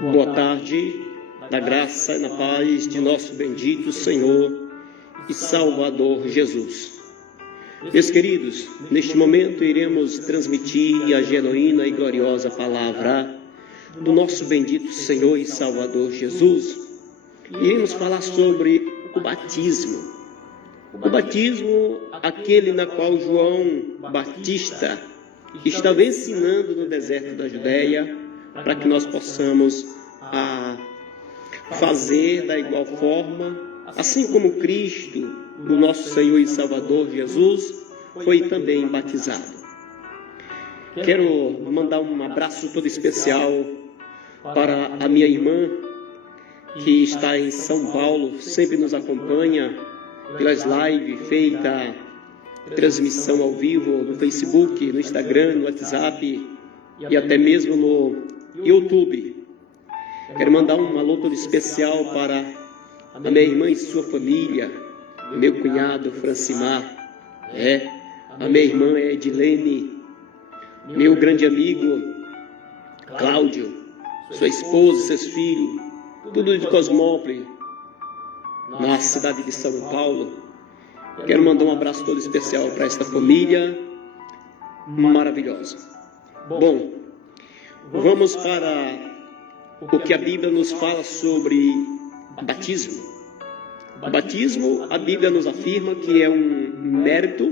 Boa tarde, na graça e na paz de nosso bendito Senhor e Salvador Jesus. Meus queridos, neste momento iremos transmitir a genuína e gloriosa palavra do nosso bendito Senhor e Salvador Jesus. Iremos falar sobre o batismo. O batismo, aquele na qual João Batista estava ensinando no deserto da Judéia, para que nós possamos fazer da igual forma, assim como Cristo, o nosso Senhor e Salvador Jesus, foi também batizado. Quero mandar um abraço todo especial para a minha irmã, que está em São Paulo, sempre nos acompanha pelas lives feitas, transmissão ao vivo no Facebook, no Instagram, no WhatsApp e até mesmo no YouTube. Quero mandar um alô todo especial para a minha irmã e sua família, meu cunhado Francimar, a minha irmã Edilene, meu grande amigo Cláudio, sua esposa, seus filhos, tudo de Cosmópolis, na cidade de São Paulo. Quero mandar um abraço todo especial para esta família maravilhosa. Bom, vamos para o que a Bíblia nos fala sobre batismo. O batismo, a Bíblia nos afirma que é um mérito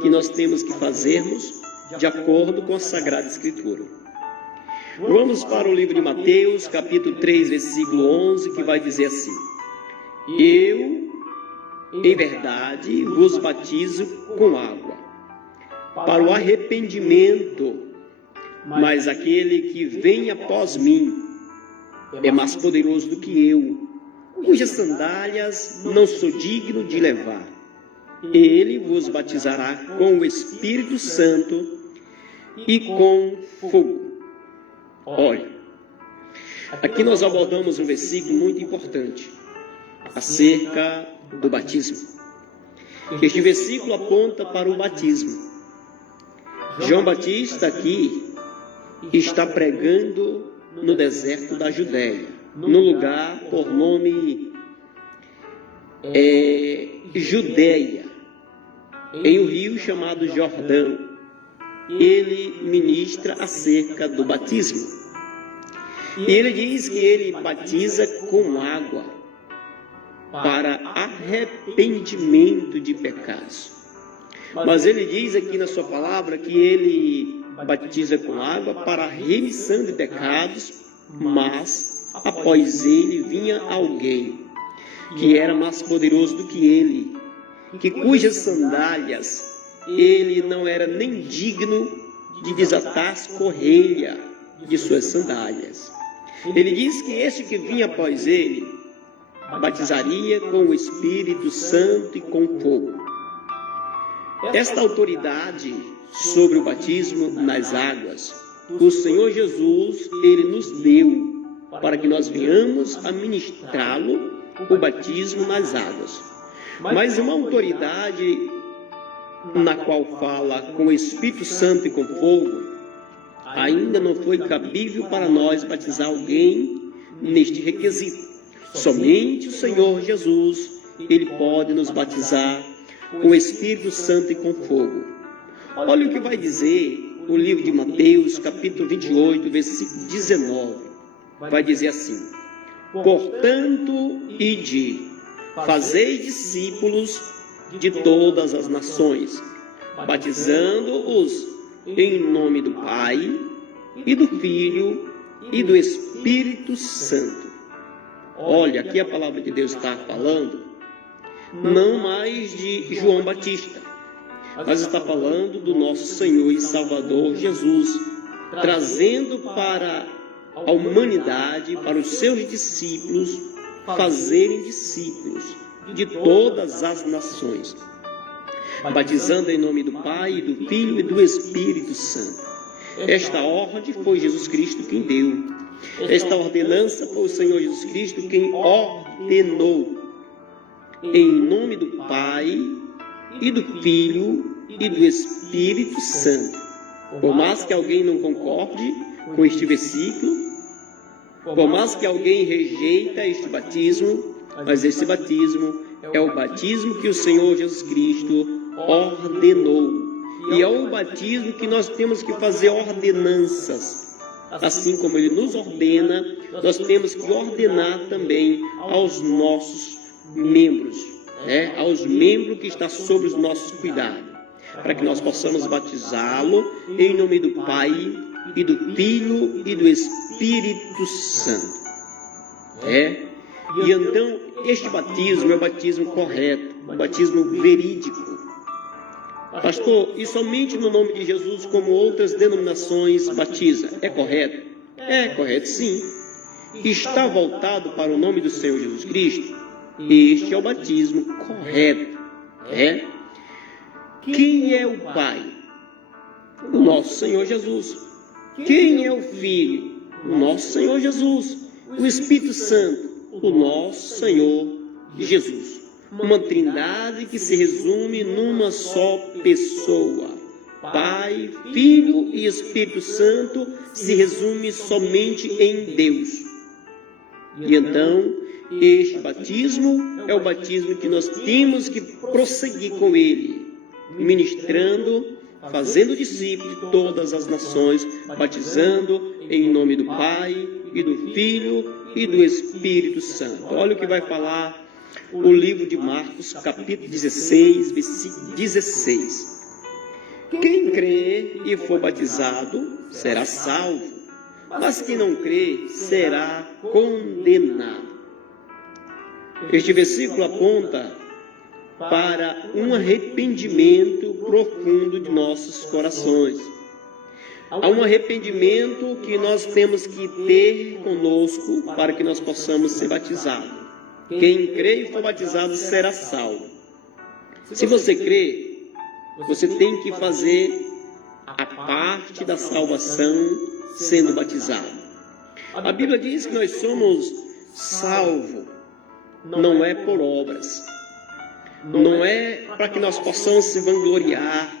que nós temos que fazermos de acordo com a Sagrada Escritura. Vamos para o livro de Mateus, capítulo 3, versículo 11, que vai dizer assim: Eu, em verdade, vos batizo com água, para o arrependimento, mas aquele que vem após mim é mais poderoso do que eu, cujas sandálias não sou digno de levar. Ele vos batizará com o Espírito Santo e com fogo. Olha, aqui nós abordamos um versículo muito importante acerca do batismo. Este versículo aponta para o batismo. João Batista aqui está pregando no deserto da Judéia, no lugar por nome Judeia, em um rio chamado Jordão. Ele ministra acerca do batismo. E ele diz que ele batiza com água para arrependimento de pecados. Mas ele diz aqui na sua palavra que ele batiza com água para remissão de pecados, mas após ele vinha alguém que era mais poderoso do que ele, que cujas sandálias ele não era nem digno de desatar as correias de suas sandálias. Ele diz que este que vinha após ele batizaria com o Espírito Santo e com fogo. Esta autoridade sobre o batismo nas águas, o Senhor Jesus, ele nos deu para que nós venhamos a ministrá-lo, o batismo nas águas. Mas uma autoridade na qual fala com o Espírito Santo e com fogo, ainda não foi cabível para nós batizar alguém neste requisito. Somente o Senhor Jesus, ele pode nos batizar com o Espírito Santo e com fogo. Olha o que vai dizer o livro de Mateus, capítulo 28, versículo 19. Vai dizer assim: Portanto, ide, fazei discípulos de todas as nações, batizando-os em nome do Pai, e do Filho, e do Espírito Santo. Olha, aqui a palavra de Deus está falando, não mais de João Batista, mas está falando do nosso Senhor e Salvador Jesus, trazendo para a humanidade, para os seus discípulos, fazerem discípulos de todas as nações, batizando em nome do Pai, do Filho e do Espírito Santo. Esta ordem foi Jesus Cristo quem deu. Esta ordenança foi o Senhor Jesus Cristo quem ordenou. Em nome do Pai, e do Filho, e do Espírito Santo. Por mais que alguém não concorde com este versículo, Por mais que alguém rejeita este batismo, mas esse batismo é o batismo que o Senhor Jesus Cristo ordenou. E é o batismo que nós temos que fazer ordenanças. Assim como Ele nos ordena, nós temos que ordenar também aos nossos membros, aos membros que estão sob os nossos cuidados, para que nós possamos batizá-lo em nome do Pai, e do Filho e do Espírito Santo. E então, este batismo é o batismo correto, o batismo verídico. Pastor, e somente no nome de Jesus, como outras denominações batiza, é correto? É correto, sim. Está voltado para o nome do Senhor Jesus Cristo? Este é o batismo correto. Quem é o Pai? O nosso Senhor Jesus. Quem é o Filho? O nosso Senhor Jesus. O Espírito Santo? O nosso Senhor Jesus. Uma trindade que se resume numa só pessoa. Pai, Filho e Espírito Santo se resume somente em Deus. E então, este batismo é o batismo que nós temos que prosseguir com ele, ministrando, fazendo discípulos de todas as nações, batizando em nome do Pai e do Filho e do Espírito Santo. Olha o que vai falar o livro de Marcos, capítulo 16, versículo 16. Quem crê e for batizado será salvo, mas quem não crê será condenado. Este versículo aponta para um arrependimento profundo de nossos corações. Há um arrependimento que nós temos que ter conosco para que nós possamos ser batizados. Quem crê e for batizado será salvo. Se você crê, você tem que fazer a parte da salvação sendo batizado. A Bíblia diz que nós somos salvos, não é por obras. Não é para que nós possamos se vangloriar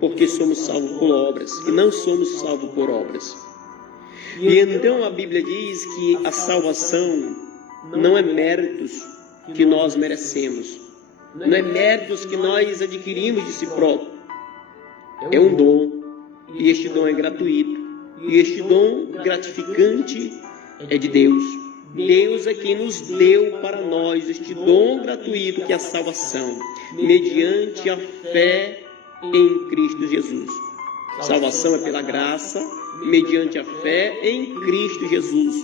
porque somos salvos por obras, e não somos salvos por obras. E então a Bíblia diz que a salvação não é méritos que nós merecemos, não é méritos que nós adquirimos de si próprio. É um dom, e este dom é gratuito, e este dom gratificante é de Deus. Deus é quem nos deu para nós este dom gratuito que é a salvação, mediante a fé em Cristo Jesus. Salvação é pela graça, mediante a fé em Cristo Jesus.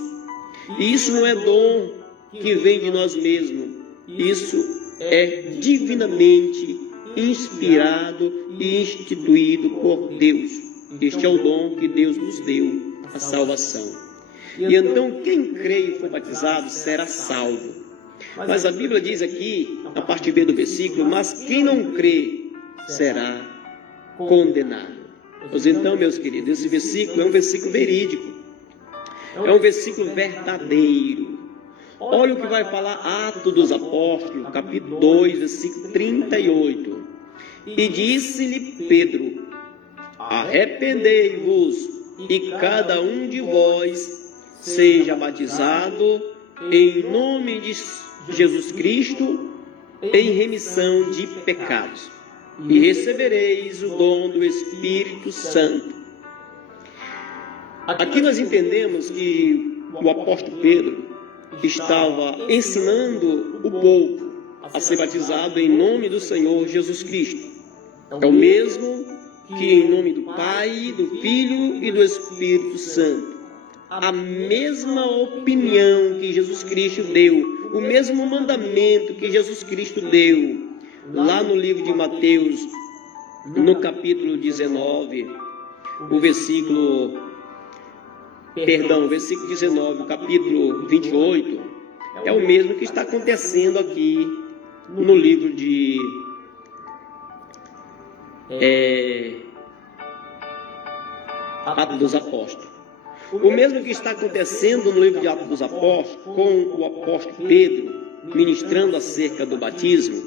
E isso não é dom que vem de nós mesmos. Isso é divinamente inspirado e instituído por Deus. Este é o dom que Deus nos deu, a salvação. E então quem crê e for batizado será salvo. Mas a Bíblia diz aqui, a parte B do versículo, mas quem não crê será condenado. Pois então, meus queridos, esse versículo é um versículo verídico. É um versículo verdadeiro. Olha o que vai falar Atos dos Apóstolos, capítulo 2, versículo 38. E disse-lhe Pedro: arrependei-vos, e cada um de vós seja batizado em nome de Jesus Cristo, em remissão de pecados, e recebereis o dom do Espírito Santo. Aqui nós entendemos que o apóstolo Pedro estava ensinando o povo a ser batizado em nome do Senhor Jesus Cristo. É o mesmo que em nome do Pai, do Filho e do Espírito Santo. A mesma opinião que Jesus Cristo deu, o mesmo mandamento que Jesus Cristo deu, lá no livro de Mateus, no capítulo 19, o versículo 19, o capítulo 28, é o mesmo que está acontecendo aqui no livro de Atos dos Apóstolos. O mesmo que está acontecendo no livro de Atos dos Apóstolos, com o apóstolo Pedro ministrando acerca do batismo,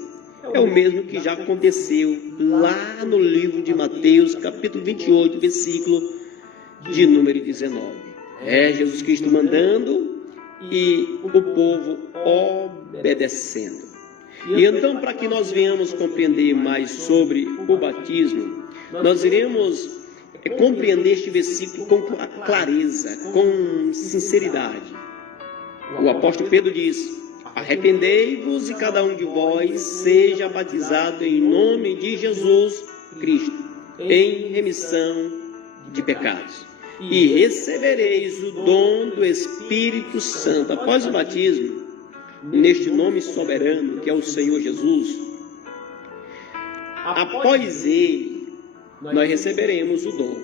é o mesmo que já aconteceu lá no livro de Mateus, capítulo 28, versículo de número 19. É Jesus Cristo mandando e o povo obedecendo. E então, para que nós venhamos compreender mais sobre o batismo, nós iremos compreender este versículo com clareza, com sinceridade. O apóstolo Pedro diz: arrependei-vos e cada um de vós seja batizado em nome de Jesus Cristo, em remissão de pecados, e recebereis o dom do Espírito Santo. Após o batismo, neste nome soberano que é o Senhor Jesus, após ele, nós receberemos o dom,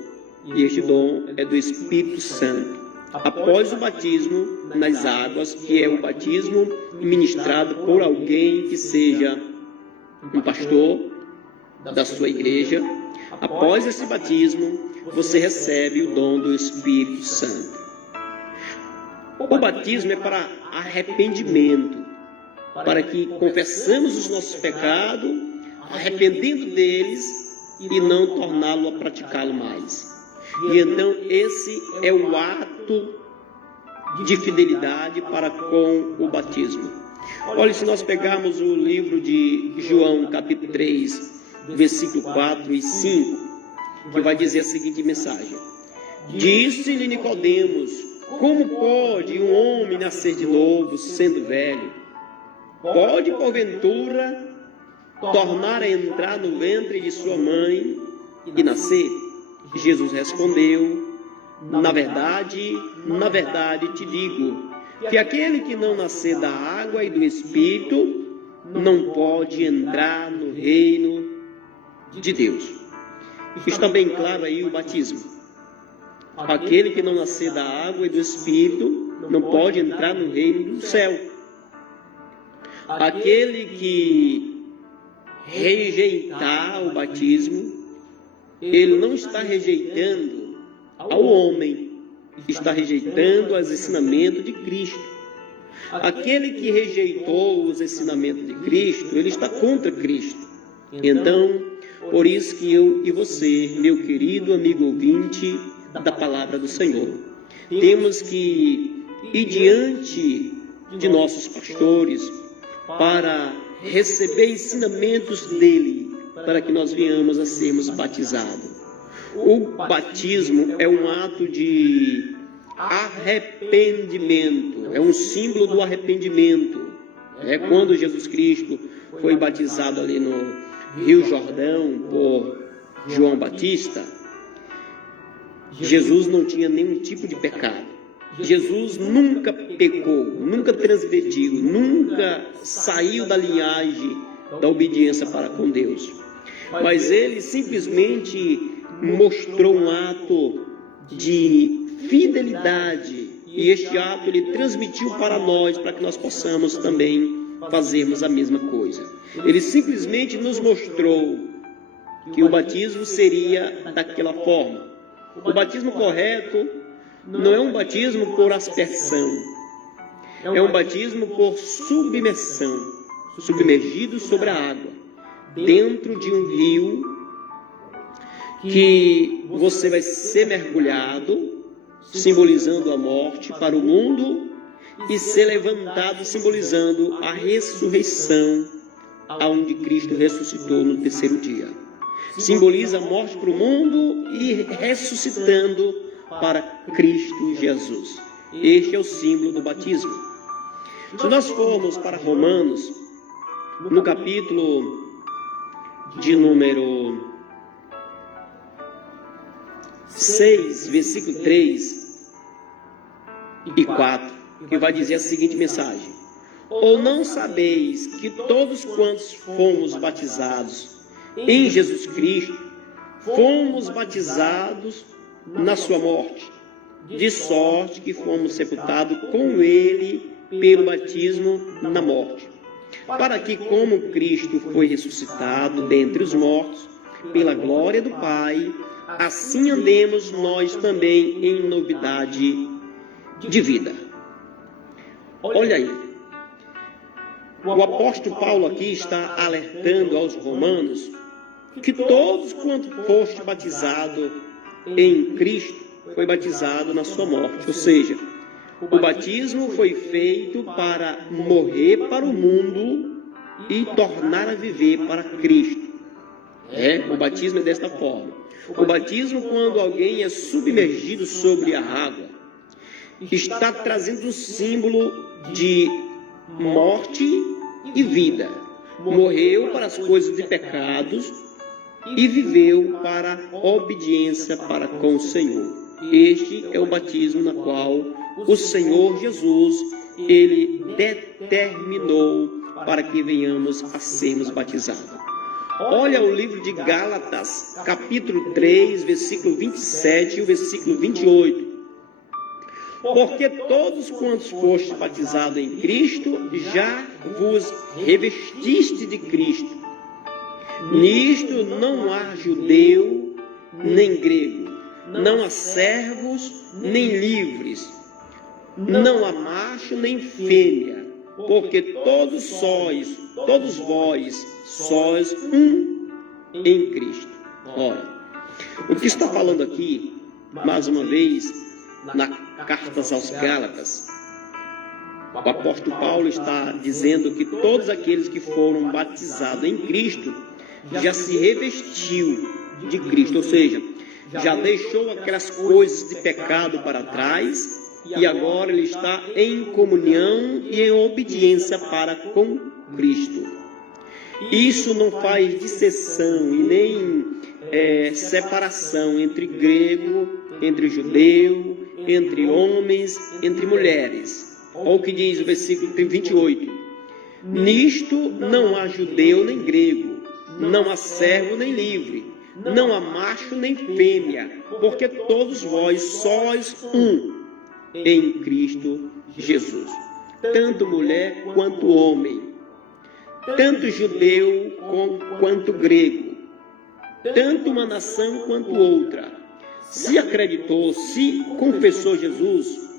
e este dom é do Espírito Santo. Após o batismo nas águas, que é o batismo ministrado por alguém que seja um pastor da sua igreja, após esse batismo, você recebe o dom do Espírito Santo. O batismo é para arrependimento, para que confessamos os nossos pecados, arrependendo deles e não torná-lo a praticá-lo mais. E então esse é o ato de fidelidade para com o batismo. Olha, se nós pegarmos o livro de João, capítulo 3, versículo 4 e 5, que vai dizer a seguinte mensagem: disse-lhe Nicodemos: como pode um homem nascer de novo, sendo velho? Pode, porventura, tornar a entrar no ventre de sua mãe e nascer? Jesus respondeu: na verdade te digo, que aquele que não nascer da água e do Espírito não pode entrar no reino de Deus. Está bem claro aí o batismo. Aquele que não nascer da água e do Espírito não pode entrar no reino do céu. Aquele que rejeitar o batismo, ele não está rejeitando ao homem, está rejeitando os ensinamentos de Cristo. Aquele que rejeitou os ensinamentos de Cristo, ele está contra Cristo. Então, por isso que eu e você, meu querido amigo ouvinte da palavra do Senhor, temos que ir diante de nossos pastores para receber ensinamentos dele, para que nós venhamos a sermos batizados. O batismo é um ato de arrependimento, é um símbolo do arrependimento. É quando Jesus Cristo foi batizado ali no Rio Jordão por João Batista, Jesus não tinha nenhum tipo de pecado. Jesus nunca pecou, nunca transgrediu, nunca saiu da linhagem da obediência para com Deus. Mas ele simplesmente mostrou um ato de fidelidade, e este ato ele transmitiu para nós, para que nós possamos também fazermos a mesma coisa. Ele simplesmente nos mostrou que o batismo seria daquela forma. O batismo correto não é um batismo por aspersão, é um batismo por submersão, submergido sobre a água, dentro de um rio, que você vai ser mergulhado, simbolizando a morte para o mundo, e ser levantado, simbolizando a ressurreição, aonde Cristo ressuscitou no terceiro dia. Simboliza a morte para o mundo e ressuscitando para Cristo Jesus. Este é o símbolo do batismo. Se nós formos para Romanos, no capítulo de número 6, versículo 3 e 4, que vai dizer a seguinte mensagem: ou não sabeis que todos quantos fomos batizados em Jesus Cristo, fomos batizados na sua morte, de sorte que fomos sepultados com ele pelo batismo na morte, para que, como Cristo foi ressuscitado dentre os mortos, pela glória do Pai, assim andemos nós também em novidade de vida. Olha aí, o apóstolo Paulo aqui está alertando aos romanos que todos quanto foste batizado em Cristo, foi batizado na sua morte. Ou seja, o batismo foi feito para morrer para o mundo e tornar a viver para Cristo. O batismo é desta forma. O batismo, quando alguém é submergido sobre a água, está trazendo um símbolo de morte e vida. Morreu para as coisas de pecados e viveu para a obediência para com o Senhor. Este é o batismo na qual o Senhor Jesus, Ele determinou para que venhamos a sermos batizados. Olha o livro de Gálatas, capítulo 3, versículo 27 e o versículo 28. Porque todos quantos fostes batizados em Cristo, já vos revestiste de Cristo. Nisto não há judeu nem grego, não há servos nem livres, não há macho nem fêmea, porque todos vós sois um em Cristo. Olha, o que está falando aqui, mais uma vez, na Cartas aos Gálatas, o apóstolo Paulo está dizendo que todos aqueles que foram batizados em Cristo já se revestiu de Cristo, ou seja, já deixou aquelas coisas de pecado para trás e agora ele está em comunhão e em obediência para com Cristo. Isso não faz distinção e nem separação entre grego, entre judeu, entre homens, entre mulheres. Olha o que diz o versículo 28. Nisto não há judeu nem grego, não há servo nem livre, não há macho nem fêmea, porque todos vós sois um em Cristo Jesus. Tanto mulher quanto homem, tanto judeu quanto grego, tanto uma nação quanto outra, se acreditou, se confessou Jesus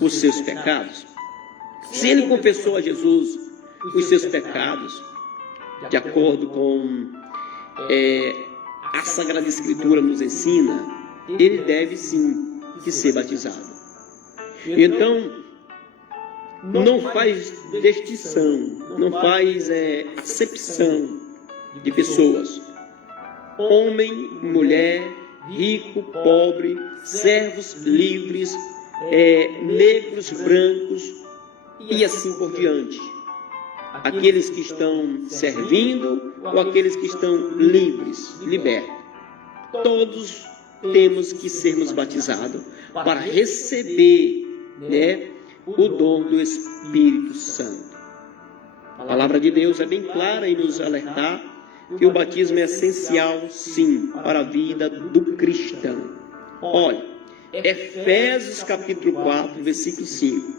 os seus pecados, se ele confessou a Jesus os seus pecados, de acordo com a Sagrada Escritura nos ensina, ele deve sim que ser batizado. Então, não faz distinção, não faz acepção de pessoas, homem, mulher, rico, pobre, servos livres, negros, brancos e assim por diante. Aqueles que estão servindo ou aqueles que estão livres, libertos. Todos temos que sermos batizados para receber o dom do Espírito Santo. A palavra de Deus é bem clara em nos alertar que o batismo é essencial, sim, para a vida do cristão. Olha, Efésios capítulo 4, versículo 5.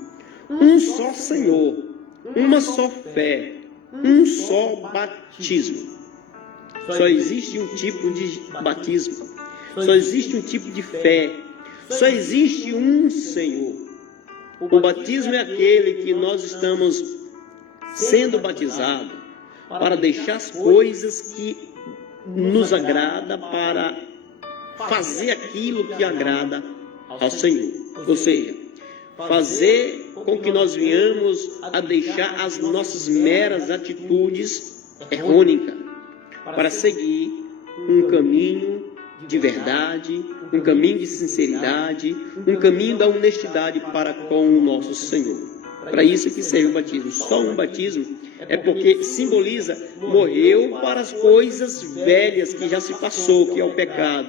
Um só Senhor, uma só fé, um só batismo. Só existe um tipo de batismo, só existe um tipo de fé, só existe um Senhor. O batismo é aquele que nós estamos sendo batizados para deixar as coisas que nos agrada, para fazer aquilo que agrada ao Senhor. Ou seja, fazer com que nós venhamos a deixar as nossas meras atitudes errônicas para seguir um caminho de verdade, um caminho de sinceridade, um caminho da honestidade para com o nosso Senhor. Para isso que serve o batismo. Só um batismo é porque simboliza morreu para as coisas velhas que já se passou, que é o pecado,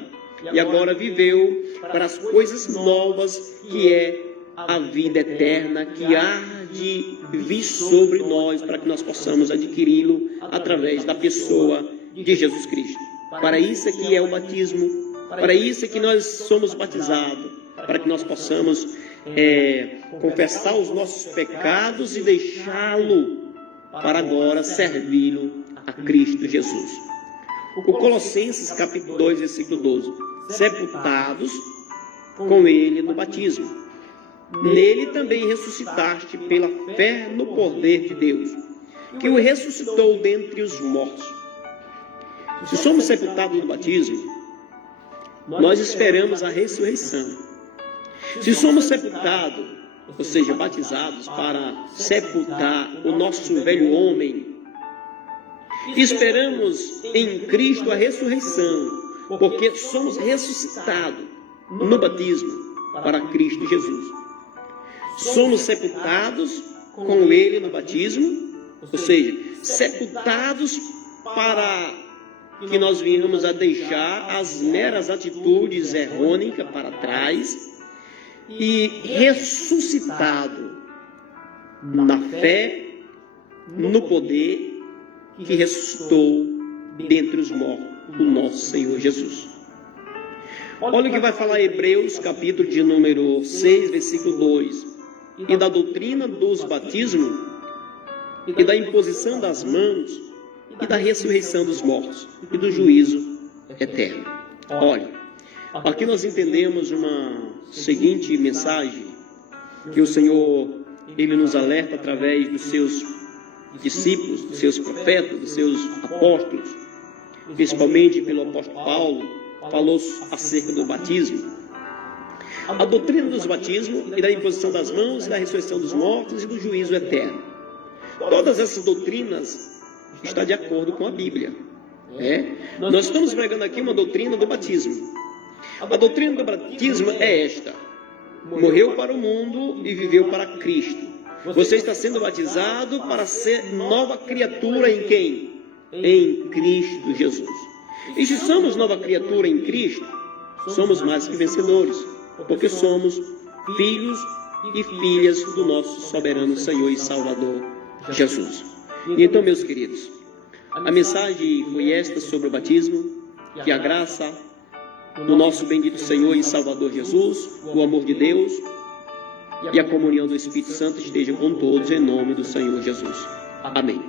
e agora viveu para as coisas novas, que é a vida eterna, que há de vir sobre nós, para que nós possamos adquiri-lo através da pessoa de Jesus Cristo. Para isso é que é o batismo, para isso é que nós somos batizados, para que nós possamos confessar os nossos pecados e deixá-lo para agora servi-lo a Cristo Jesus. O Colossenses capítulo 2, versículo 12. Sepultados com ele no batismo. Nele também ressuscitaste pela fé no poder de Deus, que o ressuscitou dentre os mortos. Se somos sepultados no batismo, nós esperamos a ressurreição. Se somos sepultados, ou seja, batizados para sepultar o nosso velho homem, esperamos em Cristo a ressurreição, porque somos ressuscitados no batismo para Cristo Jesus. Somos sepultados com Ele no batismo, ou seja, sepultados para que nós venhamos a deixar as meras atitudes errônicas para trás e ressuscitado na fé, no poder que ressuscitou dentre os mortos o nosso Senhor Jesus. Olha o que vai falar Hebreus, capítulo de número 6, versículo 2. E da doutrina dos batismos, e da imposição das mãos, e da ressurreição dos mortos, e do juízo eterno. Olha, aqui nós entendemos uma seguinte mensagem, que o Senhor, Ele nos alerta através dos seus discípulos, dos seus profetas, dos seus apóstolos, principalmente pelo apóstolo Paulo, falou acerca do batismo. A doutrina dos batismos e da imposição das mãos, e da ressurreição dos mortos e do juízo eterno. Todas essas doutrinas estão de acordo com a Bíblia. Nós estamos pregando aqui uma doutrina do batismo. A doutrina do batismo é esta: morreu para o mundo e viveu para Cristo. Você está sendo batizado para ser nova criatura em quem? Em Cristo Jesus. E se somos nova criatura em Cristo, somos mais que vencedores, porque somos filhos e filhas do nosso soberano Senhor e Salvador Jesus. E então, meus queridos, a mensagem foi esta sobre o batismo. Que a graça do nosso bendito Senhor e Salvador Jesus, o amor de Deus e a comunhão do Espírito Santo esteja com todos, em nome do Senhor Jesus. Amém.